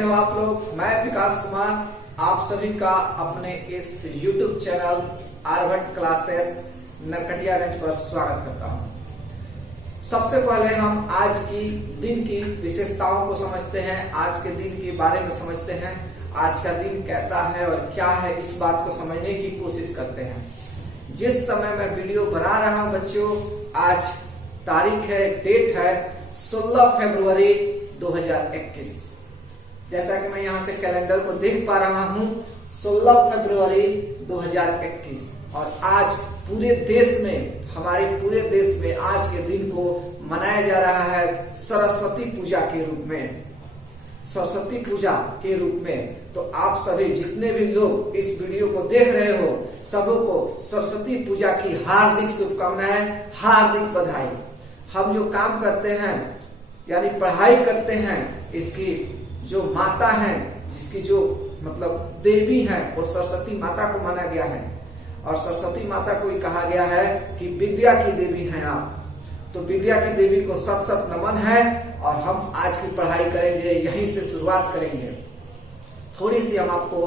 कैसे हो आप लोग। मैं विकास कुमार आप सभी का अपने इस YouTube channel Aryabhatta classes Narkatiaganj पर स्वागत करता हूं। सबसे पहले हम आज की दिन की विशेषताओं को समझते हैं, आज के दिन के बारे में समझते हैं। आज का दिन कैसा है और क्या है, इस बात को समझने की कोशिश करते हैं। जिस समय मैं वीडियो बना रहा हूं बच्चों, आज तारीख है, डेट है 16 फरवरी 2021। जैसा कि मैं यहाँ से कैलेंडर को देख पा रहा हूँ, 16 फरवरी 2021 और आज पूरे देश में, हमारे पूरे देश में आज के दिन को मनाया जा रहा है सरस्वती पूजा के रूप में। सरस्वती पूजा के रूप में तो आप सभी जितने भी लोग इस वीडियो को देख रहे हो, सबको सरस्वती पूजा की हार्दिक शुभकामनाएं, हार्दिक बधाई। हम जो काम करते हैं यानी पढ़ाई करते हैं, इसकी जो माता है, जिसकी जो मतलब देवी है, वो सरस्वती माता को माना गया है और सरस्वती माता को ही कहा गया है कि विद्या की देवी हैं आप। तो विद्या की देवी को सत सत नमन है और हम आज की पढ़ाई करेंगे, यहीं से शुरुआत करेंगे। थोड़ी सी हम आपको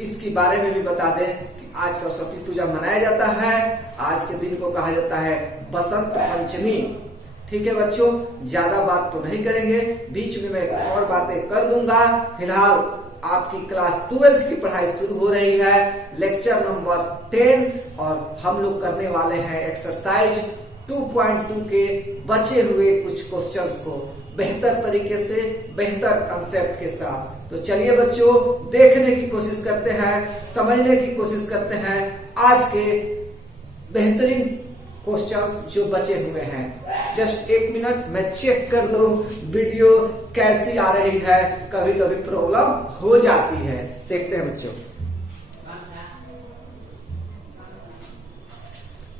इसके बारे में भी बता दें कि आज सरस्वती पूजा मनाया जाता है। आज के दिन को कहा जाता है बसंत पंचमी। ठीक है बच्चों, ज्यादा बात तो नहीं करेंगे, बीच में मैं और बातें कर दूंगा। फिलहाल आपकी क्लास 12th की पढ़ाई शुरू हो रही है, लेक्चर नंबर 10 और हम लोग करने वाले हैं एक्सरसाइज 2.2 के बचे हुए कुछ क्वेश्चंस को बेहतर तरीके से, बेहतर कंसेप्ट के साथ। तो चलिए बच्चों, देखने की कोशिश करते हैं, समझने की कोशिश करते हैं आज के बेहतरीन क्वेश्चंस जो बचे हुए हैं। जस्ट एक मिनट मैं चेक कर लूं वीडियो कैसी आ रही है, कभी कभी प्रॉब्लम हो जाती है। देखते हैं बच्चों,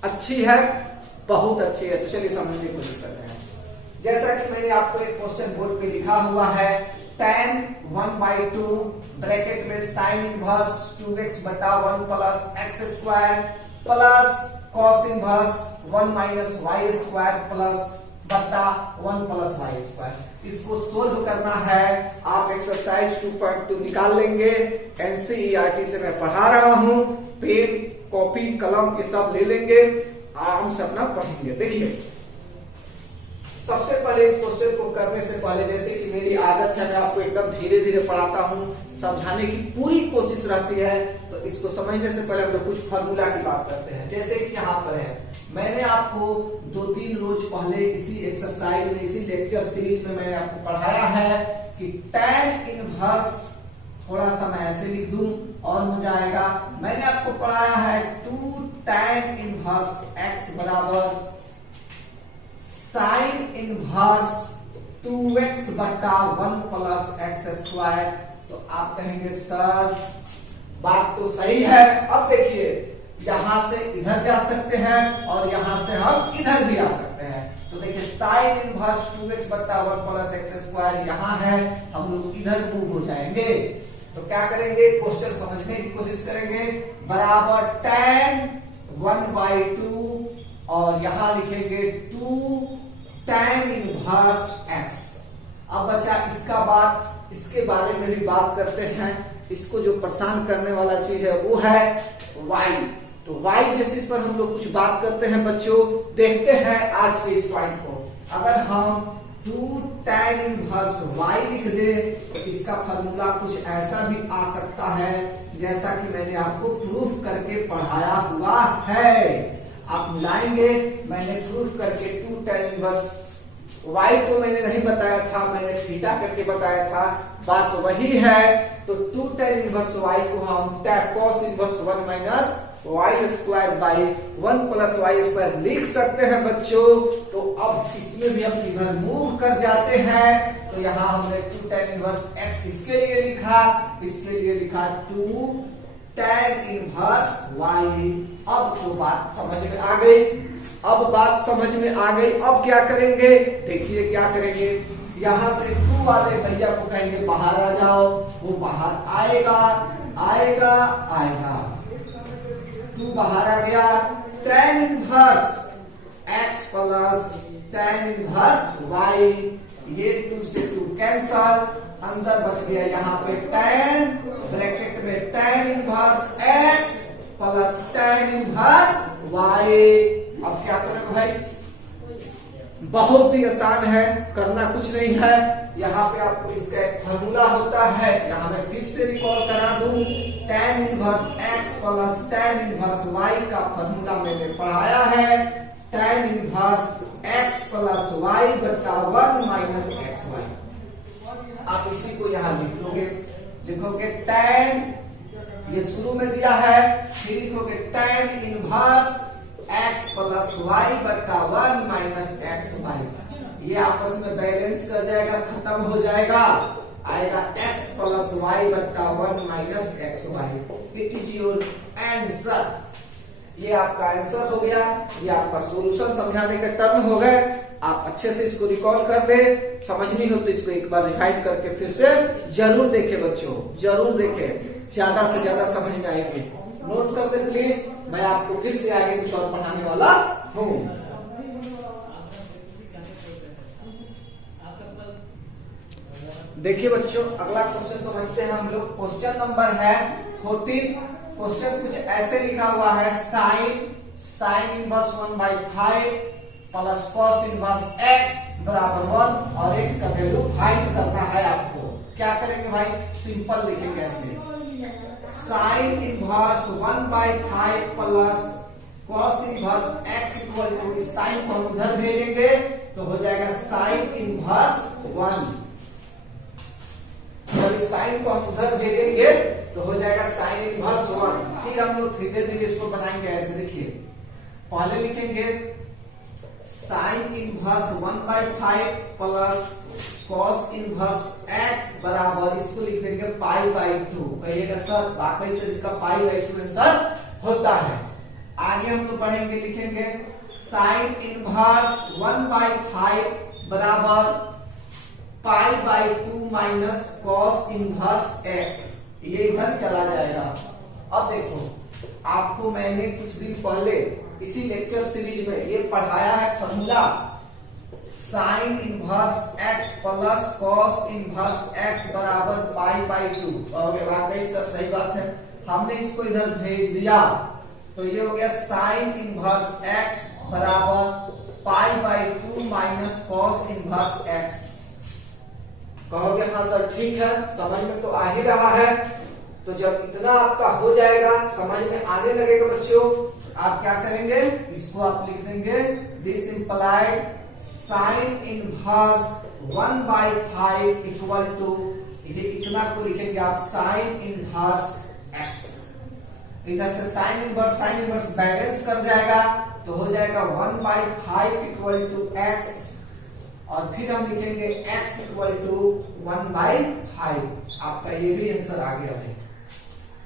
अच्छी है, बहुत अच्छी है। तो चलिए समझने की कोशिश करते हैं। जैसा कि मैंने आपको एक क्वेश्चन बोर्ड पे लिखा हुआ है, tan 1/2 ब्रैकेट में sin इनवर्स 2x बटा 1 plus x square plus cos inverse 1 minus y square plus बटा 1 प्लस वाई स्क्वायर। इसको सोल्व करना है। आप एक्सरसाइज 2.2 निकाल लेंगे। एनसीईआरटी से मैं पढ़ा रहा हूं, पेन कॉपी कलम ये सब ले लेंगे, आराम से अपना पढ़ेंगे। देखिए, सबसे पहले इस क्वेश्चन को करने से पहले, जैसे कि मेरी आदत है, मैं आपको एकदम धीरे धीरे पढ़ाता हूं, समझाने की पूरी कोशिश रहती है। तो इसको समझने से पहले हम लोग कुछ फार्मूला की बात करते हैं। जैसे कि यहाँ पर है, मैंने आपको 2-3 रोज पहले इसी एक्सरसाइज में, इसी लेक्चर सीरीज में मैंने आपको पढ़ाया है कि tan इनवर्स, थोड़ा सा मैं ऐसे लिख दूं और मजा आएगा। मैंने आपको पढ़ाया है 2 tan इनवर्स x बराबर साइन इनवर्स 2x बटा 1 प्लस एक्स स्क्वायर। तो आप कहेंगे सर बात तो सही है। अब देखिए, यहां से इधर जा सकते हैं और यहां से हम इधर भी आ सकते हैं। तो देखिए, साइन इनवर्स 2x बटा 1 प्लस एक्स स्क्वायर यहां है, हम लोग इधर मूव हो जाएंगे। तो क्या करेंगे, क्वेश्चन समझने की कोशिश करेंगे। बराबर tan 1/2 और यहां लिखेंगे 2 tan इनवर्स x। अब बचा इसका बात, इसके बारे में भी बात करते हैं। इसको जो परेशान करने वाला चीज है वो है y। तो y बेसिस पर हम लोग कुछ बात करते हैं बच्चों। देखते हैं आज के इस पॉइंट को। अगर हम 2 tan इनवर्स y लिख दे तो इसका फॉर्मूला कुछ ऐसा भी आ सकता है, जैसा कि मैंने आपको प्रूफ करके पढ़ाया हुआ है। आप मिलाएंगे, मैंने प्रूफ करके 2 tan इनवर्स y तो मैंने नहीं बताया था, मैंने थीटा करके बताया था, बात तो वही है। तो 2 tan इनवर्स y को हम cos inverse 1 minus y square by 1 plus y square लिख सकते हैं बच्चों। तो अब इसमें भी हम इधर मूव कर जाते हैं। तो यहाँ हमने 2 tan इनवर्स x इसके लिए लिखा, इसके लिए लिखा 2 tan इनवर्स y। अब तो बात समझ में आ गई, अब बात समझ में आ गई। अब क्या करेंगे, देखिए क्या करेंगे। यहां से 2 वाले भैया को कहेंगे बाहर आ जाओ, वो बाहर आएगा आएगा आएगा। 2 बाहर आ गया, tan inverse x plus tan inverse y, ये 2 से 2 कैंसल अंदर बच गया यहाँ पे tan, ब्रैकेट में tan inverse x plus tan inverse y। अब क्या करेंगे भाई, बहुत ही आसान है, करना कुछ नहीं है। यहाँ पे आपको इसका एक फॉर्मूला होता है, यहाँ मैं फिर से रिकॉल करा दूं, tan inverse x plus tan inverse y का फॉर्मूला मैंने पढ़ाया है, tan inverse x plus y बटा 1 माइनस xy। आप इसी को यहाँ लिख लोगे, लिखोगे tan, ये शुरू में दिया है, फिर लिखोगे tan inverse x plus y बटा 1 माइनस xy। ये आपस में बैलेंस कर जाएगा, खत्म हो जाएगा, आएगा x प्लस y बटा 1 minus xy। It is your answer. ये आपका आंसर हो गया, ये आपका सॉल्यूशन समझाने के टर्म हो गए। आप अच्छे से इसको रिकॉल कर ले, समझनी हो तो इसको एक बार रिवाइड करके फिर से जरूर देखें बच्चों, जरूर देखें, ज्यादा से ज्यादा समझ में आएगी। नोट कर दे प्लीज, मैं आपको फिर से आगे कुछ और पढ़ाने वाला हूँ। देखिए बच्चों, अगला क्वेश्चन समझते हैं हम लोग। क्वेश्चन नंबर है 14। क्वेश्चन कुछ ऐसे लिखा हुआ है, sign inverse 1/5 plus cos inverse x बराबर 1 और x का वैल्यू फाइंड करना है आपको। क्या करेंगे भाई, सिंपल लिखेंगे ऐसे, sine inverse 1/5 plus cos inverse x equal to, इस साइन को हम उधर भेजेंगे तो हो जाएगा साइन इनवर्स 1। जब इस साइन को हम उधर भेजेंगे तो हो जाएगा साइन इनवर्स 1। फिर हम लोग धीरे धीरे इसको बनाएंगे ऐसे। देखिए, पहले लिखेंगे sign inverse 1/5 plus cos inverse x बराबर, इसको लिख देंगे π/2। कहिएगा सर वाकई से इसका π/2 आंसर होता है। आगे हम लोग पढ़ेंगे, लिखेंगे साइन इनवर्स 1/5 बराबर π/2 माइनस कॉस इनवर्स x। ये इधर चला जाएगा। अब देखो, आपको मैंने कुछ दिन पहले इसी लेक्चर सीरीज में ये पढ़ाया है formula, sine inverse x plus cos inverse x बराबर π/2। और वाकई सर सही बात है, हमने इसको इधर भेज दिया तो ये हो गया साइन इनवर्स x बराबर π/2 माइनस कॉस इनवर्स x। कहोगे हाँ सर ठीक है, समझ में तो आ ही रहा है। तो जब इतना आपका हो जाएगा, समझ में आने लगेगा बच्चों, आप क्या करेंगे, इसको आप लिख देंगे this implied sine inverse 1/5 equal to, ये इतना को लिखेंगे आप साइन इनवर्स x। इधर से साइन इनवर्स बैलेंस कर जाएगा तो हो जाएगा 1/5 इक्वल टू x, और फिर हम लिखेंगे x इक्वल टू 1/5। आपका ये भी आंसर आ गया है,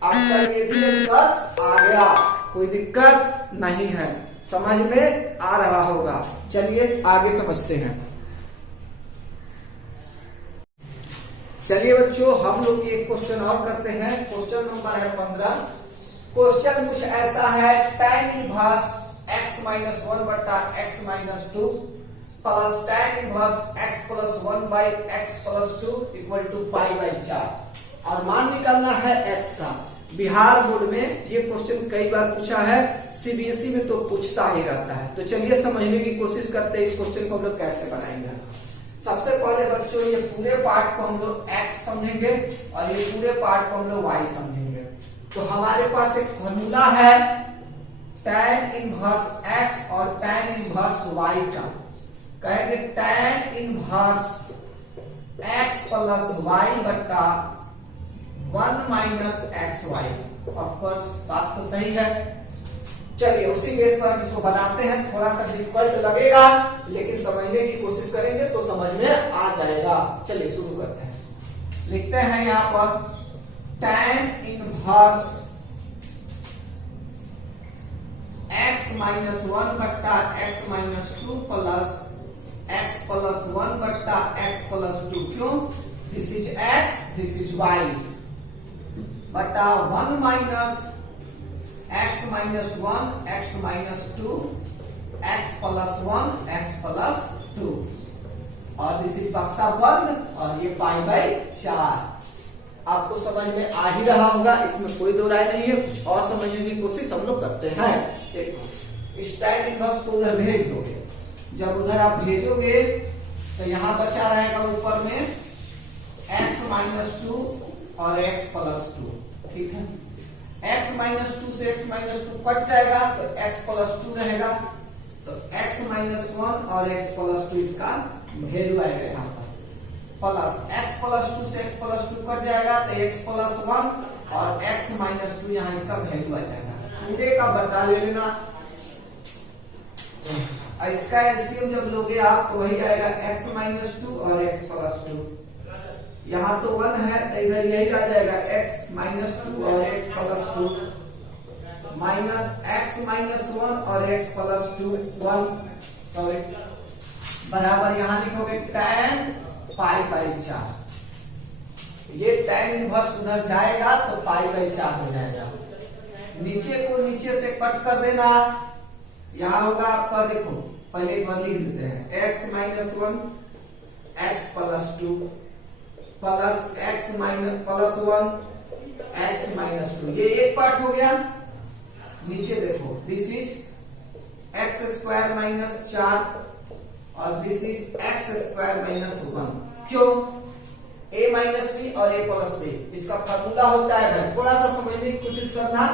आपका ये भी आंसर आ गया, कोई दिक्कत नहीं है, समझ में आ रहा होगा। चलिए आगे समझते हैं। चलिए बच्चों, हम लोग एक क्वेश्चन और करते हैं। क्वेश्चन नंबर है 15। क्वेश्चन कुछ ऐसा है, tan इनवर्स x माइनस 1 बटा x minus 2 plus tan inverse x plus 1/x plus 2 equal to π/4, और मान निकालना है x का। बिहार बोर्ड में ये क्वेश्चन कई बार पूछा है, सीबीएसई में तो पूछता ही रहता है। तो चलिए समझने की कोशिश करते हैं इस क्वेश्चन को हम लोग कैसे बनाएंगे। सबसे पहले बच्चों, ये पूरे पार्ट को हम लोग x समझेंगे और ये पूरे पार्ट को हम लोग y समझेंगे। तो हमारे पास एक फॉर्मूला है tan इनवर्स x और tan इनवर्स y का। कहेंगे tan inverse x plus y बटा 1 माइनस xy। ऑफकोर्स बात तो सही है। चलिए उसी बेस पर हम इसको बनाते हैं। थोड़ा सा डिफिकल्ट लगेगा, लेकिन समझने की कोशिश करेंगे तो समझ में आ जाएगा। चलिए शुरू करते हैं। लिखते हैं यहाँ पर tan इनवर्स x माइनस 1 बट्टा x minus 2 plus x plus 1 बट्टा x प्लस 2। क्यों? This is x, this is y बटा 1 minus x minus 1 x minus 2 x plus 1 x plus 2। और दिस इज बक्सा बंद और ये पाई बाई 4। आपको समझ में आ ही रहा होगा, इसमें कोई दो राय नहीं है। कुछ और समझने की कोशिश हम लोग करते हैं। देखो इस टाइम इनवर्स को उधर भेज दोगे, जब उधर आप भेजोगे तो यहाँ बचा रहेगा ऊपर में x-2 और x+2। ठीक है, x-2 से x-2 कट जाएगा तो x+2 रहेगा, तो x-1 और x+2 इसका वैल्यू आएगा यहाँ पर, प्लस x+2 से x+2 कट जाएगा तो x+1 और x-2 यहाँ इसका वैल्यू आ जाएगा। पूरे का बटा ले लेना, इसका एलसीएम जब लोगे आप तो वही आएगा x-2 और x+2। यहाँ तो 1 है तो इधर यही आ जाएगा x-2 और x+2 माइनस x-1 और x+2 1 सॉरी बराबर यहाँ लिखोगे tan पाई बाई 4। ये tan इनवर्स उधर जाएगा तो पाई बाई 4 हो जाएगा। नीचे को नीचे से कट कर देना, यहाँ होगा आपका, देखो पहले एक बार लिख देते हैं x-1 x+2 plus x-1 x-2, ये एक पार्ट हो गया। नीचे देखो दिस इज x² - 4 और दिस इज x² - 1। क्यों? a माइनस बी और a प्लस बी, इसका फॉर्मूला होता है, थोड़ा सा समझने की कोशिश करना,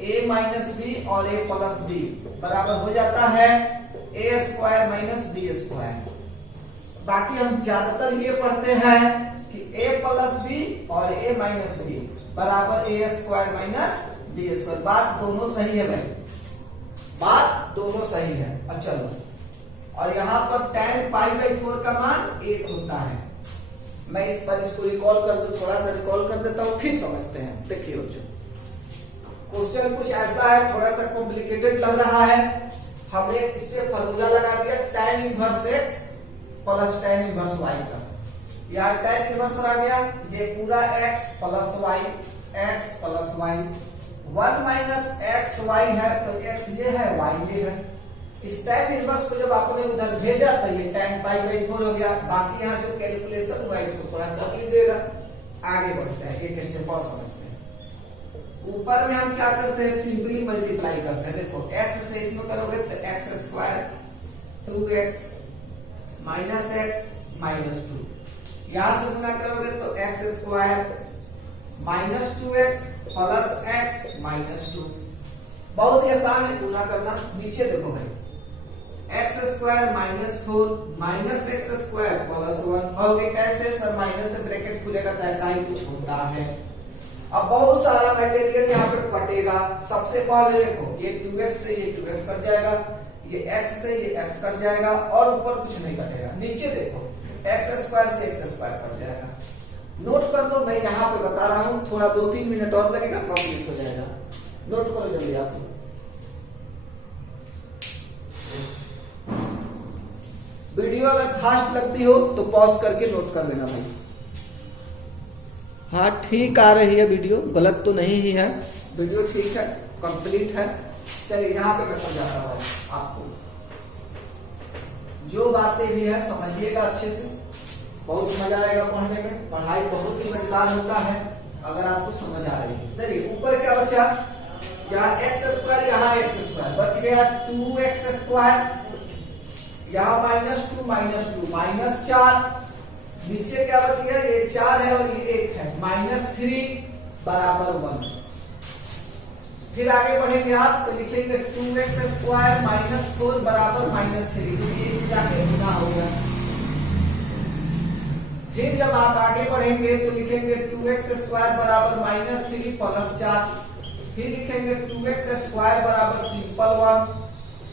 a माइनस बी और a प्लस बी बराबर हो जाता है a² - b²। बाकी हम ज्यादातर ये पढ़ते हैं कि a प्लस बी और a माइनस बी बराबर a² - b²। बात दोनों सही है भाई, बात दोनों सही है। अब चलो, और यहाँ पर tan पाई बाई 4 का मान 1 होता है। मैं इस पर इसको रिकॉल कर दूं, थोड़ा सा रिकॉल कर देता हूँ, फिर समझते हैं। देखिए बच्चों, क्वेश्चन कुछ ऐसा है, थोड़ा सा कॉम्प्लिकेटेड लग रहा है। हमने इस पे फॉर्मूला लगा दिया tan inverse x plus tan inverse y का। यहाँ tan इनवर्स आ गया, ये पूरा x plus y, x plus y, 1 minus x y है तो x ये है y ये है। इस tan इनवर्स को जब आपने उधर भेजा तो ये tan पाई बाई 4 हो गया। बाकी यहाँ जो कैलकुलेशन हुआ इसको थोड़ा कर लीजिएगा। आगे बढ़ते हैं, एक स्टेप और समझते हैं। ऊपर में हम क्या करते हैं, सिंपली मल्टीप्लाई करते हैं। देखो x से इसमें करोगे तो x² 2x minus x minus 2, यहां से गुना करोगे तो x² minus 2x plus x minus 2। बहुत ही आसान है गुना करना। नीचे देखो भाई x² minus 4 minus x² plus 1 कहोगे कैसे सर, माइनस से ब्रैकेट खुलेगा तो ऐसा ही कुछ होता है। अब बहुत सारा मटेरियल यहाँ पे कटेगा। सबसे पहले देखो ये 2x से ये 2x कट जाएगा, ये x से ये x कट जाएगा और ऊपर कुछ नहीं कटेगा। नीचे देखो x² से x² कट जाएगा। नोट कर लो, मैं यहाँ पे बता रहा हूँ, थोड़ा 2-3 मिनट और लगेगा, कंप्लीट हो जाएगा। नोट करो जल्दी आप। वीडियो अगर फास्ट लगती हो तो पॉज करके नोट कर लेना भाई। हाँ ठीक आ रही है वीडियो, गलत तो नहीं ही है, वीडियो ठीक है, कंप्लीट है। चलिए यहाँ पे मैं समझाता हूँ आपको, जो बातें भी है समझिएगा अच्छे से, बहुत मजा आएगा पढ़ने में। पढ़ाई बहुत ही मजेदार होता है अगर आपको समझ आ रही है। चलिए ऊपर क्या बचा, यहाँ x², यहाँ x² बच गया 2x², यहाँ -2 माइनस 4, नीचे क्या बच गया, ये 4 है और ये 1 है, -3 बराबर 1। फिर आगे बढ़ेंगे आप तो लिखेंगे 2x² माइनस 4 बराबर -3, क्योंकि इस जाके गुना हो गया। फिर जब आप आगे बढ़ेंगे तो लिखेंगे 2x² बराबर -3 प्लस 4, फिर लिखेंगे 2x² बराबर सिंपल 1,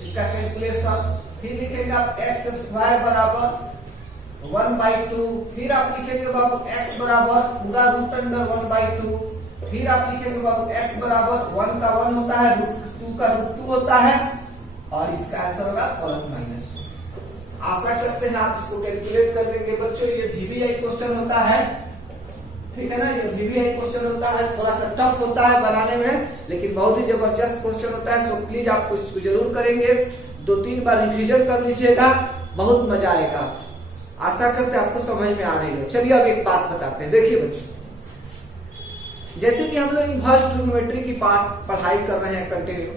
इसका कैलकुलेशन। फिर लिखेंगे आप x² बराबर 1/2, फिर आप लिखेंगे बाबू x बराबर पूरा √1/2, फिर आप लिखेंगे बाबू x बराबर 1 का 1 होता है, √2 का √2 होता है, और इसका आंसर होगा +-। आशा करते हैं आप इसको कैलकुलेट कर देंगे बच्चों। ये VBI क्वेश्चन होता है, ठीक है ना, ये VBI क्वेश्चन होता है, थोड़ा सा टफ होता है बनाने में, लेकिन बहुत ही जबरदस्त क्वेश्चन होता है। सो प्लीज आपको इसको जरूर करेंगे, 2-3 बार रिविजन कर लीजिएगा, बहुत मजा आएगा। आशा करते हैं आपको समझ में आ रही है। चलिए अब एक बात बताते हैं। देखिए बच्चों, जैसे कि हम लोग इनवर्स ट्रिग्नोमेट्री की पढ़ाई कर रहे हैं कंटिन्यू,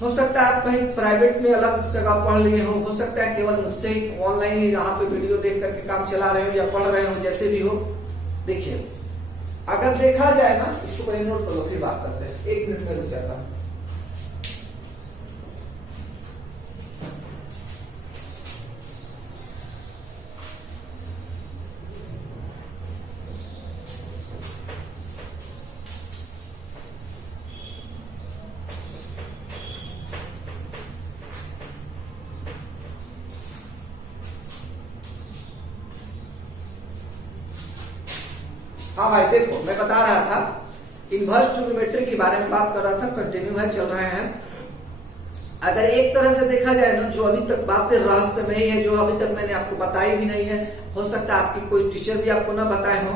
हो सकता है आप कहीं प्राइवेट में अलग जगह पढ़ लिए हो सकता है केवल मुझसे ऑनलाइन यहाँ पे वीडियो देख करके काम चला रहे हो या पढ़ रहे हो, जैसे भी हो। देखिए अगर देखा जाए ना, इसको पहले नोट कर लो फिर बात करते हैं, 1 मिनट में रुक जाता हूँ। हाँ भाई देखो, मैं बता रहा था इनवर्स ट्रिग्नोमेट्री के बारे में बात कर रहा था, कंटिन्यू है, चल रहे हैं। अगर एक तरह से देखा जाए ना, जो अभी तक बातें रहस्यमयी है, जो अभी तक मैंने आपको बताई भी नहीं है, हो सकता है आपकी कोई टीचर भी आपको ना बताए हो।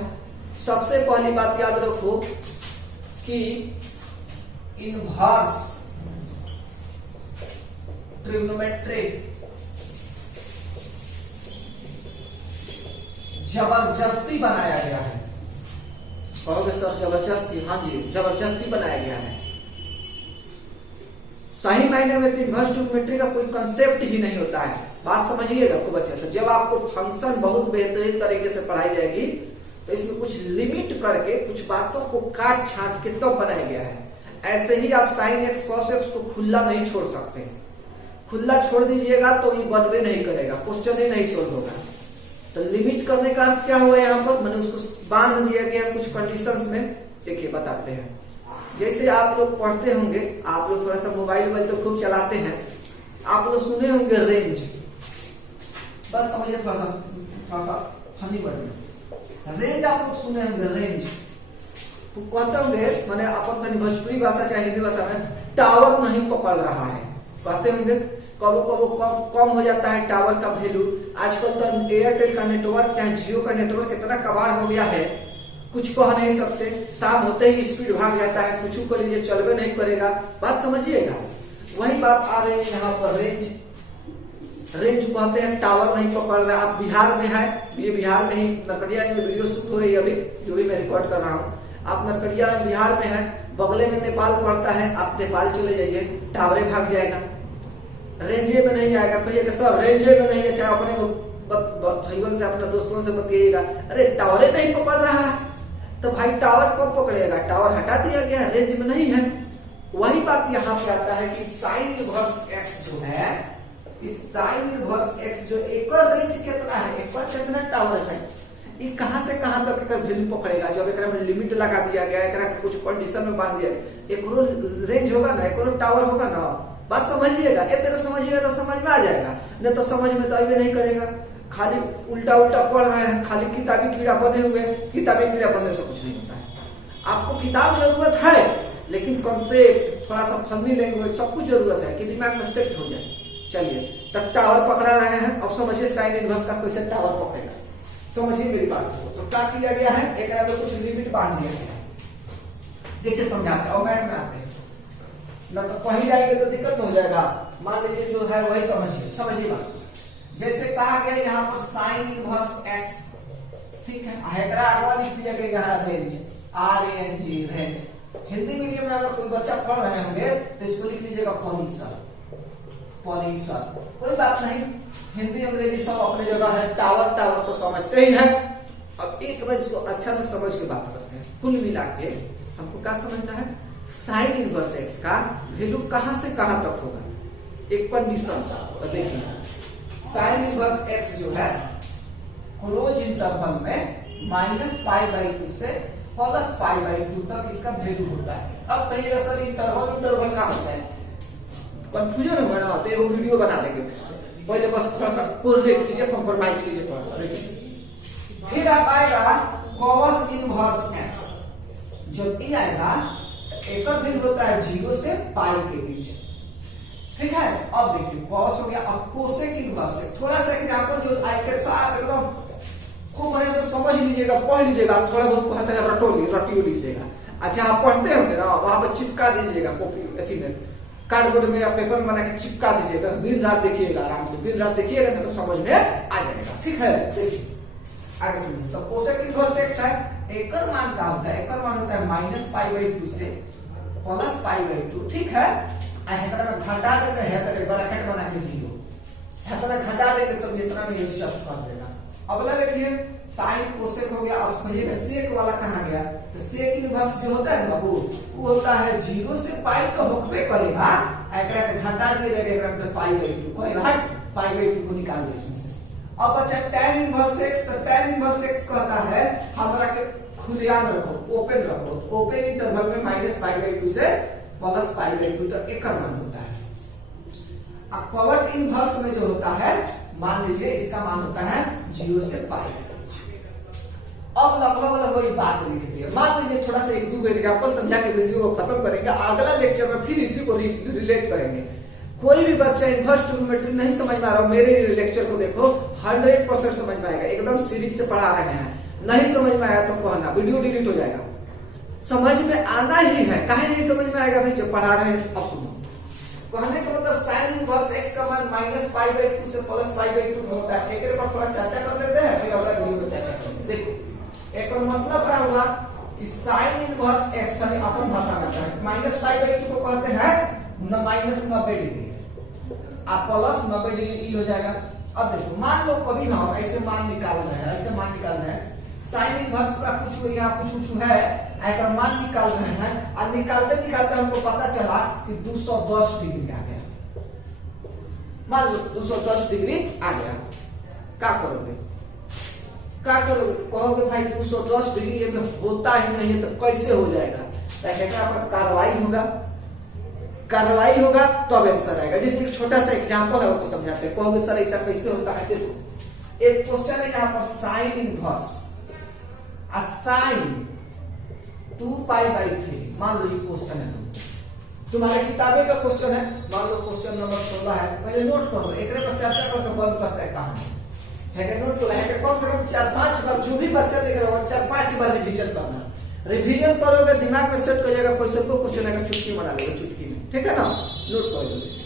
सबसे पहली बात याद रखो कि इनवर्स ट्रिग्नोमेट्री जबरदस्ती बनाया गया है। कहोगे सर जबरदस्ती? हाँ जी, जबरदस्ती बनाया गया है। सही मायने में इनवर्स ट्रिग्नोमेट्री का कोई कंसेप्ट ही नहीं होता है। बात समझिएगा खूब अच्छे से। जब आपको फंक्शन बहुत बेहतरीन तरीके से पढ़ाई जाएगी तो इसमें कुछ लिमिट करके कुछ बातों को काट छांट के तब बनाया गया है। ऐसे ही आप साइन एक्स कॉस एक्स को खुला नहीं छोड़ सकते। खुला छोड़ दीजिएगा तो ये बनवे नहीं करेगा, क्वेश्चन ही नहीं सोल्व होगा। तो लिमिट करने का अर्थ क्या हुआ यहाँ पर, मैंने उसको बांध दिया गया कुछ कंडीशंस में। देखिए बताते हैं। जैसे आप लोग पढ़ते होंगे, आप लोग थोड़ा सा मोबाइल तो खूब चलाते हैं, आप लोग सुने होंगे रेंज। बस समझिए, थोड़ा सा फनी वर्ड, रेंज आप लोग सुने होंगे। रेंज तो कहते होंगे, मैंने अपन भोजपुरी भाषा चाहे हिंदी भाषा में, टावर नहीं पकड़ रहा है कहते होंगे। कबो कबो कम हो जाता है टावर का वैल्यू। आजकल तो एयरटेल का नेटवर्क चाहे जियो का नेटवर्क इतना कबाड़ हो गया है, कुछ कह नहीं सकते। शाम होते ही स्पीड भाग जाता है, कुछ कर लीजिए चलवे नहीं करेगा। बात समझिएगा। वही बात आ रही है यहाँ पर। रेंज कहते हैं टावर नहीं पकड़ रहा। आप बिहार में है, ये बिहार में ही नरकटिया में वीडियो शूट हो रही है अभी, जो भी मैं रिकॉर्ड कर रहा हूँ। आप नरकटिया में बिहार में है, बगले में नेपाल पड़ता है, आप नेपाल चले जाइए, टावरे भाग जाएगा, रेंजे में नहीं आएगा। कहिएगा सर रेंजे में नहीं है, चाहे अपने भाइयों से अपने दोस्तों से बताइएगा, अरे टावरे नहीं पकड़ रहा है। तो भाई टावर कब पकड़ेगा? टावर हटा दिया गया है, रेंज में नहीं है। वही बात यहाँ पे आता है कि साइन इनवर्स एक्स जो है, इस साइन इनवर्स एक्स जो एक रेंज कितना है, एक कितना टावर है, ये कहां से कहां तक का वैल्यू पकड़ेगा। जब एक में लिमिट लगा दिया गया, एक कुछ कंडीशन में बांध दिया, एक रेंज होगा ना, एक टावर होगा ना। बात समझिएगा, एक तरह समझिएगा तो समझ में आ जाएगा, नहीं तो समझ में तो अभी नहीं करेगा। खाली उल्टा उल्टा पढ़ रहे हैं, खाली किताबी कीड़ा बने हुए। किताबी कीड़ा बनने से कुछ नहीं होता है। आपको किताब जरूरत है, लेकिन कॉन्सेप्ट, थोड़ा सा फनी लैंग्वेज, सब कुछ जरूरत है कि दिमाग में सेट हो जाए। चलिए, तब टावर पकड़ा रहे हैं। अब समझिए साइन इनवर्स का कैसे टावर पकड़ेगा, समझिए मेरी बात को। तो क्या किया गया है, एक में कुछ लिमिट बांध दिया गया है। देखिए समझाते हैं, और मैथ में आते हैं ना, तो कहीं जाएंगे तो दिक्कत हो जाएगा। मान लीजिए जो है वही समझिए बात। जैसे कहा गया यहाँ पर साइन इनवर्स एक्स, ठीक है, हैदरा अगवा लिख दिया गया है range, RANG range. Hindi medium में अगर कोई बच्चा पढ़ रहे होंगे तो इसको लिख लीजिएगा पोनीसर। कोई बात नहीं, हिंदी अंग्रेजी सब अपनी जगह है। टावर तो समझते ही है। अब एक बार इसको अच्छा से समझ के बात करते हैं। कुल मिला के हमको क्या समझना है, साइन इनवर्स एक्स का वैल्यू कहां से कहां तक होगा, एक कंडीशन। तो देखिए साइन इनवर्स एक्स जो है क्लोज इंटरवल में -π/2 से +π/2 तक इसका वैल्यू होता है। अब कहिए असल इंटरवल क्या होता है, कंफ्यूजन हो ना, तो वो वीडियो बना देंगे। पहले बस थोड़ा सा कोरिलेट कीजिए, कंप्रोमाइज कीजिए थोड़ा सा। देखिए फिर आप आएगा कॉस इनवर्स एक्स। जब ये आएगा एक वैल्यू होता है 0 से π के बीच, ठीक है। अब देखिए कॉस हो गया। अब कोसेक इनवर्स है। थोड़ा सा एग्जांपल जो आएगा साथ एकदम खूब बढ़िया से समझ लीजिएगा, पढ़ लीजिएगा। थोड़ा बहुत कहते हैं रटियो लीजिएगा। अच्छा आप पढ़ते होंगे ना, वहां पर चिपका दीजिएगा कॉपी अथी में, कार्डबोर्ड में या पेपर में बना के चिपका दीजिएगा, दिन रात देखिएगा, आराम से दिन रात देखिएगा ना तो समझ में आ जाएगा। ठीक है, देखिए आगे समझिए। तो कोसेक इनवर्स एक्स है, एकर मान क्या होता है? एकर मान होता है -π/2 से +π/2। ठीक है, हेतरा में घटा देते हैं, हेतरा ब्रैकेट बना के 0, हेतरा घटा देते तो इतना में ये शिफ्ट कर देगा। अगला देखिए साइन कोसेक हो गया। अब खोजिएगा सेक वाला कहां गया? तो सेक इनवर्स जो होता है ना वो होता है 0 से π तो होबे करेगा, एकरा के घटा दिए एकरा से π/2 कोई हट π/2 को निकाल दे इसमें से। अब बचा tan इनवर्स x। तो tan इनवर्स x कहता है हमरा के खुलेआम रखो, ओपन रखो, ओपन इंटरवल में -π/2 से +π/2 तो एकर मान होता है। अब कवर्ड इनवर्स में जो होता है मान लीजिए इसका मान होता है 0 से π। अब लगभग वही बात लिख दिया। मान लीजिए थोड़ा सा एक दो एग्जांपल समझा के वीडियो को खत्म करेंगे, अगला लेक्चर में फिर इसी को रिलेट करेंगे। कोई भी बच्चा इनवर्स ट्रिग्नोमेट्री नहीं समझ में आ रहा हो, मेरे लेक्चर को देखो 100% समझ में आएगा। एकदम सीरीज से पढ़ा रहे हैं, नहीं समझ में आया तो कहना, वीडियो डिलीट हो जाएगा। समझ में आना ही है, काहे नहीं समझ में आएगा भाई? जो पढ़ा रहे हैं अब सुनो। कहने का मतलब साइन इनवर्स x का मान -π/2 से +π/2 होता है। एक पर थोड़ा चर्चा कर लेते हैं, फिर अगला वीडियो में चर्चा करेंगे। देखो एक मतलब क्या होगा कि साइन इनवर्स x यानी अपन भाषा में है -π/2 को कहते हैं -90 डिग्री, आप +90 डिग्री हो जाएगा। अब देखो मान लो कभी हम ऐसे मान निकाल रहे हैं, ऐसे मान निकाल रहे हैं, साइन इनवर्स का कुछ यहाँ कुछ है, ऐसा मान निकाल रहे हैं, और निकालते निकालते हमको पता चला कि 210 डिग्री आ गया। मान लो 210 डिग्री आ गया, क्या करोगे? क्या करोगे? कहोगे भाई 210 डिग्री ये होता ही नहीं है तो कैसे हो जाएगा? पर कार्रवाई होगा तब आंसर आएगा। जैसे एक छोटा सा एग्जांपल है वो समझाते हैं। कहोगे सर ऐसा कैसे होता है? देखो एक क्वेश्चन है यहाँ पर साइन इनवर्स साइन 2π/3। मान लो ये क्वेश्चन है, तुम्हारे किताबे का क्वेश्चन है। मान लो क्वेश्चन नंबर 16 है, पहले नोट करो, एक पर चर्चा करके बंद करता है कहानी है। नोट करो है, कम से कम 4-5 बार, जो भी बच्चा देख रहा हो 4-5 बार रिवीजन करना। रिवीजन करोगे दिमाग में सेट कर जाएगा, क्वेश्चन को क्वेश्चन आएगा, चुटकी बना लेगा चुटकी में। ठीक है ना, नोट कर लो इसे।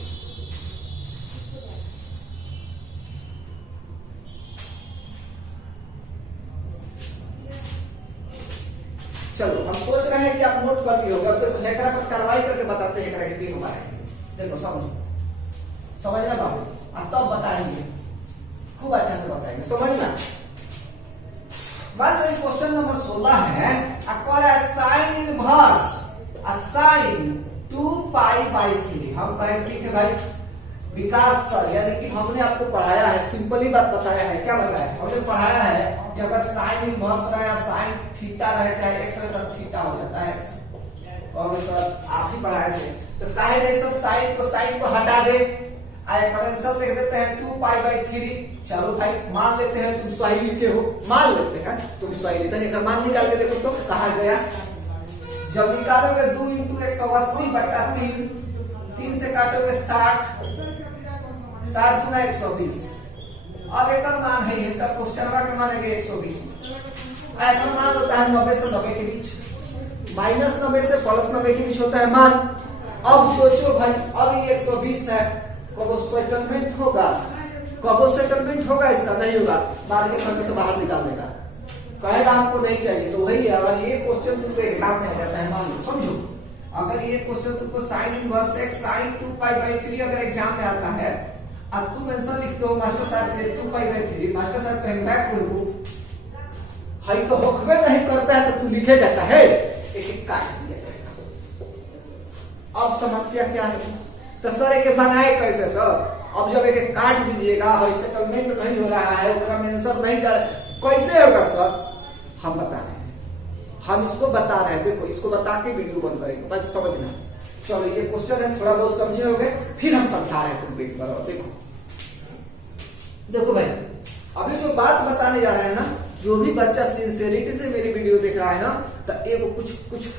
चलो हम सोच रहे हैं कि आप नोट कर लिए होगा, तो लेकर पर कार्रवाई करके बताते हैं कि हमारे देखो समझना बाबू, अब तब बताएंगे, खूब अच्छा से बताएंगे, समझना। बात क्वेश्चन नंबर 16 है, साइन इनवर्स साइन 2π/3। हम कहें ठीक है भाई विकास सर, यानी कि हमने आपको पढ़ाया है, सिंपली बात बताया है। क्या बताया? हमने पढ़ाया है कि अगर साइन इनवर्स रहे या साइन थीटा रहे, चाहे एक्स रहे तो थीटा हो जाता है। और सर आप ही पढ़ाए थे, तो काहे नहीं सर साइन को हटा दे, आंसर लिख देते हैं 2π/3। चलो भाई मान लेते हैं तुम सही लिखे हो, मान लेते हैं तुम सही लिखे हैं। मान निकाल के देखो तो कहा गया, जब निकालोगे 2 × 180/3, 3 से काटोगे 60, 60 × 120। अब एक मान है ये, तब क्वेश्चन का मान है 120। एक मान होता है 90 से 90 के बीच, -90 से +90 के बीच होता है मान। अब सोचो भाई, अब ये 120 है, कब सेटलमेंट होगा? कब सेटलमेंट होगा? इसका नहीं होगा, मार्केट में से बाहर निकाल देगा, कहेगा आपको नहीं चाहिए। तो वही है, और ये क्वेश्चन तुमको एग्जाम में आ जाता है। मान लो समझो, अगर ये क्वेश्चन तुमको साइन इनवर्स x साइन 2π/3 अगर एग्जाम में आता है, अब तुम आंसर लिखते हो मास्टर साहब 2π/3, मास्टर साहब कहेंगे बैक करो, हाई तो होखबे नहीं करता है तो तू लिखे जाता है, एक काट दिया जाएगा। अब समस्या क्या है? तो सर एक बनाए कैसे सर? अब जब एक काट दीजिएगा और सेटलमेंट नहीं हो रहा है, उसका आंसर नहीं जा रहा, कैसे होगा सर? हम बता रहे हैं, हम इसको बता रहे हैं। देखो इसको बता के वीडियो बंद करेंगे, बस समझना। चलो ये क्वेश्चन है, थोड़ा बहुत समझे होंगे, फिर हम समझा रहे हैं तुम वेट करो। देखो भाई अभी जो बात बताने जा रहे हैं ना, जो भी बच्चा सिंसियरिटी से मेरी वीडियो देख रहा है ना, तो एक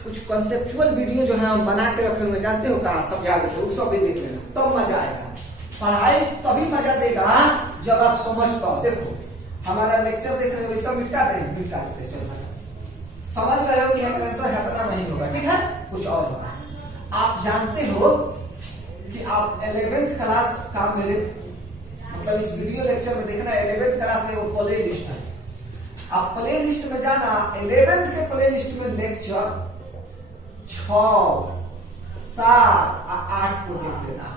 कुछ कंसेप्चुअल वीडियो जो है हम बना के रखे हुए, जानते हो कहाँ समझा देते हो, सब भी देख लेना, तब मजा आएगा। पढ़ाई तभी मजा देगा जब आप समझ पाओ। देखो हमारा लेक्चर देख रहे हो, सब मिटा देते, चलो समझ गए हो कि आंसर हटना नहीं होगा, ठीक है, कुछ और होगा। आप जानते हो कि आप 11th क्लास का मेरे मतलब इस वीडियो लेक्चर में देखना 11th क्लास के वो प्ले लिस्ट है। आप प्ले लिस्ट में जाना, 11th के प्ले लिस्ट में लेक्चर 6, 7 और 8 को देख लेना।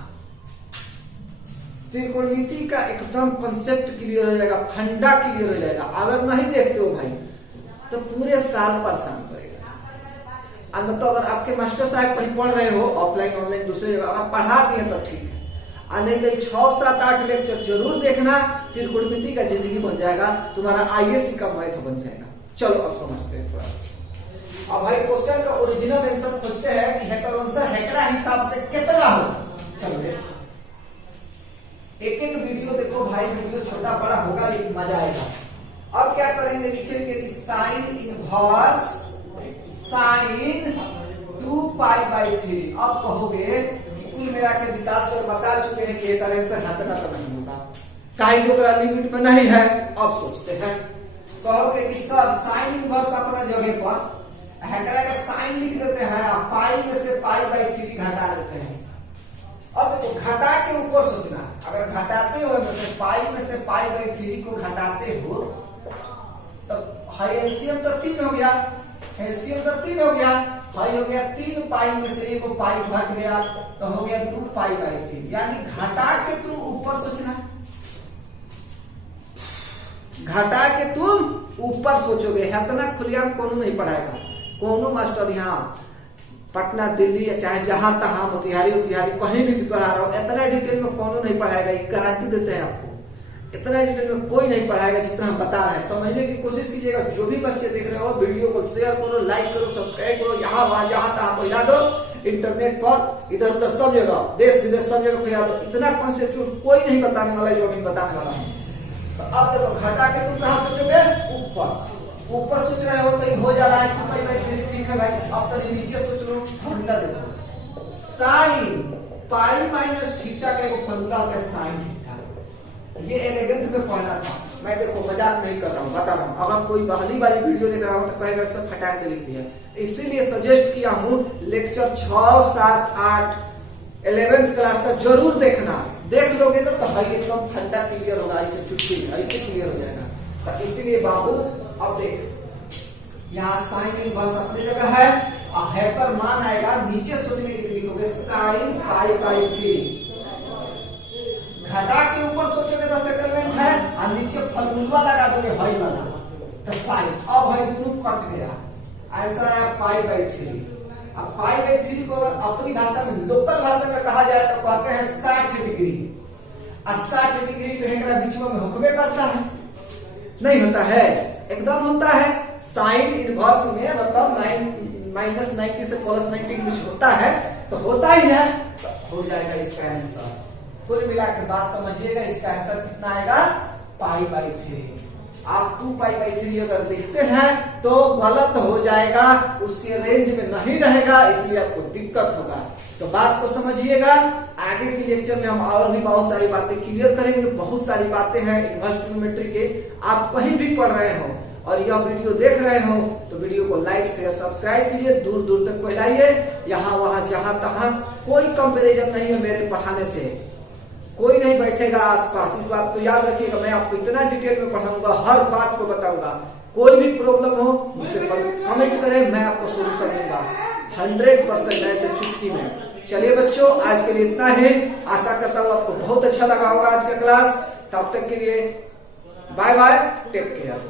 त्रिकोणमिति का एकदम कॉन्सेप्ट क्लियर हो जाएगा, फंडा क्लियर हो जाएगा। अगर नहीं देखते हो भाई तो पूरे साल परेशान करेगा। तो अगर आपके मास्टर साहब कहीं पढ़ रहे हो ऑफलाइन ऑनलाइन दूसरी जगह आप पढ़ा दिए तो ठीक है, नहीं तो 6, 7, 8 लेक्चर जरूर देखना। त्रिकोणमिति का जिंदगी बन जाएगा, तुम्हारा आईएएस का मैथ बन जाएगा। चलो अब समझते हैं थोड़ा। अब भाई क्वेश्चन का ओरिजिनल आंसर पूछते हैं कि हेक्टर हेक्टर हिसाब से कितना होगा। चलो देखो, एक एक वीडियो देखो भाई, वीडियो छोटा बड़ा होगा लेकिन मजा आएगा। अब क्या करेंगे, लिखेंगे कि साइन इनवर्स साइन 2π/3। अब कहोगे कुल मिला के विकास सर बता चुके हैं कि एक आंसर हटना तो नहीं होगा, काहे जो लिमिट में नहीं है। अब सोचते हैं, कहोगे कि सर साइन इनवर्स अपना जगह पर हेक्टर का साइन लिख देते हैं, पाई में से π/3 घटा देते हैं। अब देखो घटा के ऊपर सोचना, अगर घटाते हो पाई में से π/3 को घटाते हो तो हाई एलसीएम तो 3 हो गया, एलसीएम तो 3 हो गया, हाई हो गया 3 पाई में से एक पाई घट गया तो हो गया 2π/3। यानी घटा के तुम ऊपर सोचना, घटा के तुम ऊपर सोचोगे। इतना खुलेआम कोनो नहीं पढ़ाएगा, कोनो मास्टर यहाँ पटना दिल्ली या चाहे जहां तहां मोतिहारी कहीं भी पढ़ा रहा हो, इतना डिटेल में कोनो नहीं पढ़ाएगा। ये गारंटी देते हैं आपको, इतना डिटेल में कोई नहीं पढ़ाएगा जितना हम बता रहे हैं। समझने की कोशिश कीजिएगा। जो भी बच्चे देख रहे हो वीडियो को शेयर करो, लाइक करो, सब्सक्राइब करो, यहाँ वहां जहां तहां फैला दो, इंटरनेट पर इधर उधर सब जगह, देश विदेश सब जगह फैला दो। इतना कॉन्सेप्ट कोई नहीं बताने वाला जो अभी बताने वाला है। तो अब देखो घटा के तुम कहां सोचोगे, ऊपर सोच रहे हो तो ये हो जा रहा है 2π/3। ठीक है भाई, अब तो नीचे सोच लो। फॉर्मूला देखो, साइन पाई माइनस थीटा का एक फॉर्मूला होता है साइन थीटा। ये 11th में पढ़ना था। मैं देखो मजाक नहीं कर रहा हूँ, बता रहा हूँ। अगर कोई पहली वाली वीडियो देख रहा हो तो कहेगा सब हटा के लिख दिया, इसीलिए सजेस्ट किया हूँ लेक्चर 6, 7, 8 11th क्लास का जरूर देखना। देख लोगे ना तो भाई एकदम फंडा क्लियर होगा, ऐसे चुटकी ऐसे क्लियर हो जाएगा। तो इसीलिए बाबू अब देख, यहाँ साइन इनवर्स अपनी जगह है और हेक्टर मान आएगा। नीचे सोचने के लिए लिखोगे साइन π/3। घटा के ऊपर सोचोगे तो सेटलमेंट है और नीचे फॉर्मूला लगा दोगे हाई वाला तो साइन। अब भाई दोनों कट गया, आंसर आया π/3। अब π/3 को अगर अपनी भाषा में लोकल भाषा में कहा जाए तो कहते हैं 60 डिग्री। और 60 डिग्री तो हेक्टर बीच में होकबे करता है, नहीं होता है, एकदम होता है। साइन इनवर्स में मतलब -90 से +90 के बीच होता है तो होता ही है, तो हो जाएगा इसका आंसर। कुल मिला के बात समझिएगा, इसका आंसर कितना आएगा π/3। आप 2π/3 अगर लिखते हैं तो गलत हो जाएगा, उसके रेंज में नहीं रहेगा, इसलिए आपको दिक्कत होगा। तो बात को समझिएगा। आगे के लेक्चर में हम और भी बहुत सारी बातें क्लियर करेंगे। बहुत सारी बातें हैं इनवर्स ट्रिग्नोमेट्री के, आप कहीं भी पढ़ रहे हो और यह वीडियो देख रहे हो तो वीडियो को लाइक शेयर सब्सक्राइब कीजिए, दूर दूर तक फैलाइए। यहाँ वहां जहां तहां कोई कंपेरिजन नहीं है मेरे पढ़ाने से, कोई नहीं बैठेगा आसपास। इस बात को याद रखिएगा, मैं आपको इतना डिटेल में पढ़ाऊंगा, हर बात को बताऊंगा। कोई भी प्रॉब्लम हो मुझसे कमेंट करें, मैं आपको सोल्यूशन दूंगा 100% ऐसे चुटकी में। चलिए बच्चों, आज के लिए इतना ही। आशा करता हूँ आपको बहुत अच्छा लगा होगा आज का क्लास। तब तक के लिए बाय बाय, टेक केयर।